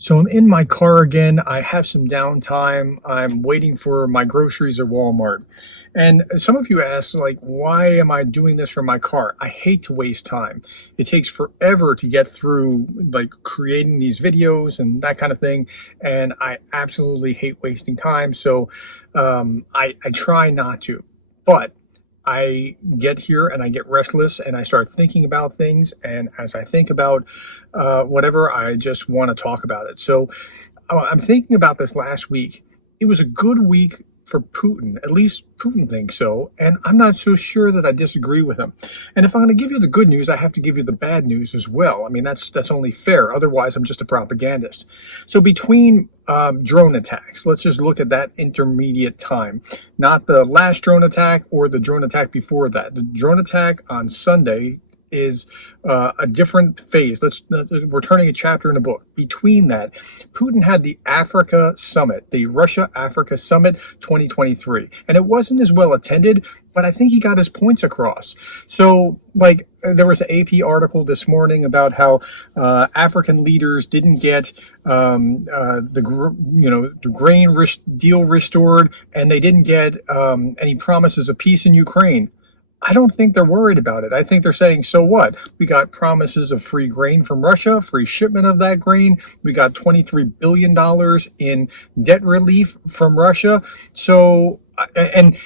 So I'm in my car again. I have some downtime. I'm waiting for my groceries at Walmart. And some of you ask, like, why am I doing this for my car? I hate to waste time. It takes forever to get through, like, creating these videos and that kind of thing. And I absolutely hate wasting time. So I try not to. But I get here and I get restless and I start thinking about things. And as I think about whatever, I just want to talk about it. So I'm thinking about this last week. It was a good week for Putin. At least Putin thinks so. And I'm not so sure that I disagree with him. And if I'm going to give you the good news, I have to give you the bad news as well. I mean, that's only fair. Otherwise, I'm just a propagandist. So between drone attacks, let's just look at that intermediate time. Not the last drone attack or the drone attack before that. The drone attack on Sunday is a different phase. We're turning a chapter in a book. Between that, Putin had the Africa Summit, the Russia-Africa Summit 2023. And it wasn't as well attended, but I think he got his points across. So, like, there was an AP article this morning about how African leaders didn't get the grain deal restored, and they didn't get any promises of peace in Ukraine. I don't think they're worried about it. I think they're saying, so what? We got promises of free grain from Russia, free shipment of that grain. We got $23 billion in debt relief from Russia. So, and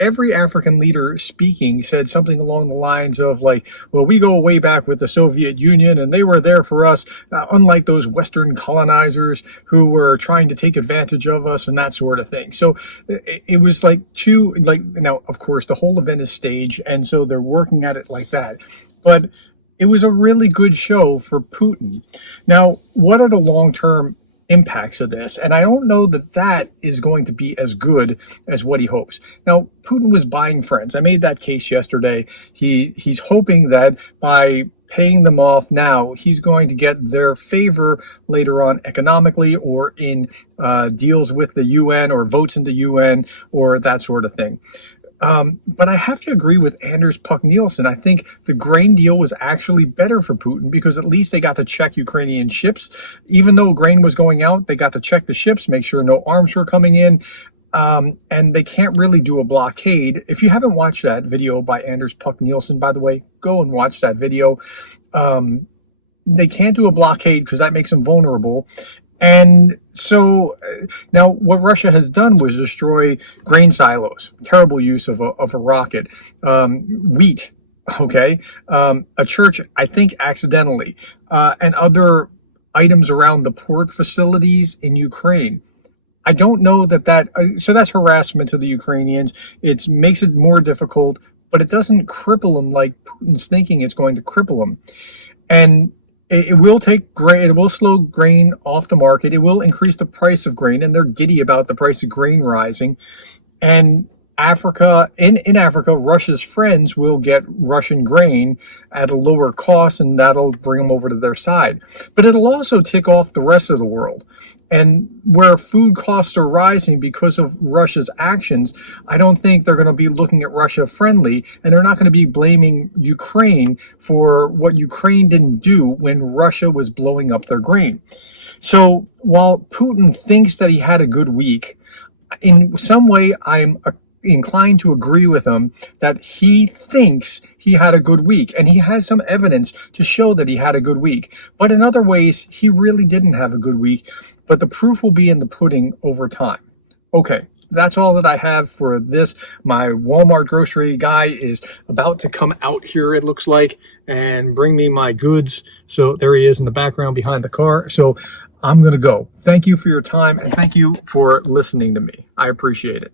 every African leader speaking said something along the lines of, like, well, we go way back with the Soviet Union and they were there for us, unlike those Western colonizers who were trying to take advantage of us and that sort of thing. So it was like now, of course, the whole event is staged, and so they're working at it like that. But it was a really good show for Putin. Now, what are the long-term impacts of this? And I don't know that that is going to be as good as what he hopes. Now, Putin was buying friends. I made that case yesterday. He's hoping that by paying them off now, he's going to get their favor later on economically or in deals with the UN or votes in the UN or that sort of thing. But I have to agree with Anders Puck Nielsen. I think the grain deal was actually better for Putin because at least they got to check Ukrainian ships. Even though grain was going out, they got to check the ships, make sure no arms were coming in. And they can't really do a blockade. If you haven't watched that video by Anders Puck Nielsen, by the way, go and watch that video. They can't do a blockade because that makes them vulnerable. And so now what Russia has done was destroy grain silos, terrible use of a rocket, wheat, okay, a church, I think accidentally, and other items around the port facilities in Ukraine. I don't know so that's harassment to the Ukrainians. It makes it more difficult, but it doesn't cripple them like Putin's thinking it's going to cripple them. And it will take grain, it will slow grain off the market. It will increase the price of grain, and they're giddy about the price of grain rising. And in Africa, Russia's friends will get Russian grain at a lower cost, and that'll bring them over to their side. But it'll also tick off the rest of the world. And where food costs are rising because of Russia's actions, I don't think they're going to be looking at Russia friendly, and they're not going to be blaming Ukraine for what Ukraine didn't do when Russia was blowing up their grain. So while Putin thinks that he had a good week, in some way I'm inclined to agree with him that he thinks he had a good week, and he has some evidence to show that he had a good week. But in other ways, he really didn't have a good week. But the proof will be in the pudding over time. Okay, that's all that I have for this. My Walmart grocery guy is about to come out here, it looks like, and bring me my goods. So there he is in the background behind the car. So I'm going to go. Thank you for your time, and thank you for listening to me. I appreciate it.